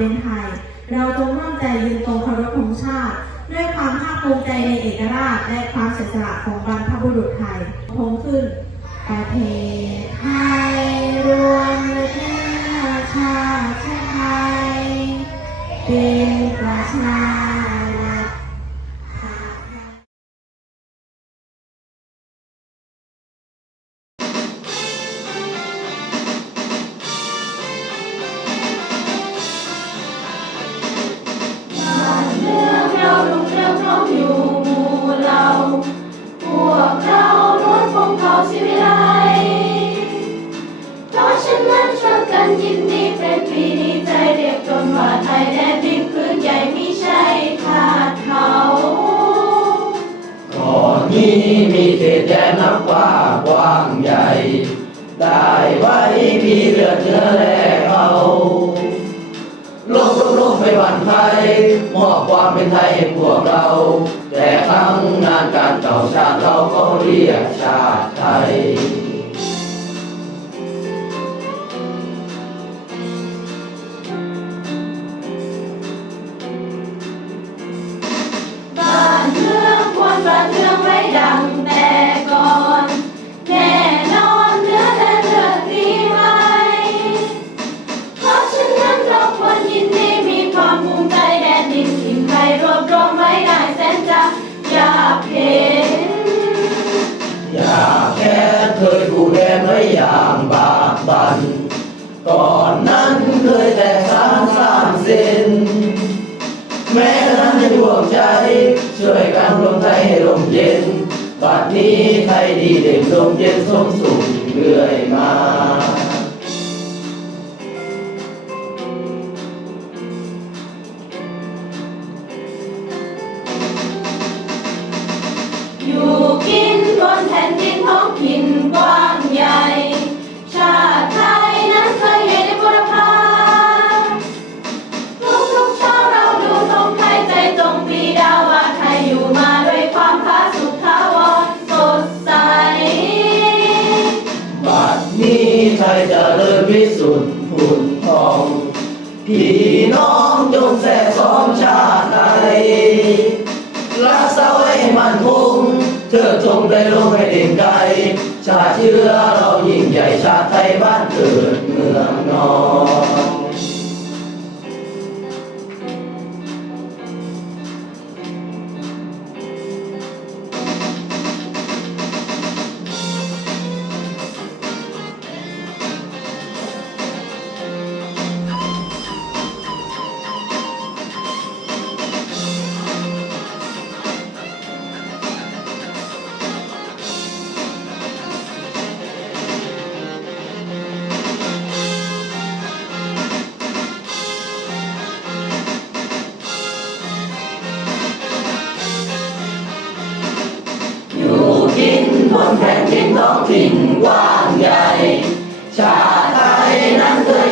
เป็นไทย เราจงมั่นใจยืนตรงเคารพธงชาติ ด้วยความภาคภูมิใจในเอกราช และความเสียสละของบรรพบุรุษไทยพงขึ้นประเทศไทยรวมประเทศชาติไทยเป็นประชา ยินดีเป็นปีดีใจเรียกตนว่าไทยแดนดินพื้นใหญ่ไม่ใช่ขาดเขาก่อนนี้มีเขตแดนนับว่ากว้างใหญ่ ได้ไว้มีเลือดเนื้อแลกเอาลงลงลงไม่หวั่นใครมอบความเป็นไทยให้พวกเรา แต่ครั้งงานการเก่าชาติเราก็เรียกชาติไทย เย็นบัดนี้ใครดีเด่นลมเย็นสมสุขเรื่อยมา เจะเลิญวิสุทธิ์ผุนทอง พี่น้องจงแส่สองชาติไทยรักษาไว้ให้มันคงเชิดชมได้ลงให้เด่นไกล ชาติเชื้อเรายิ่งใหญ่ชาติไทยบ้านเกิดเมืองนอน วมแผ่นดินท้องถิ่นกว้างใหญ่ ชาไทยนั้นเคย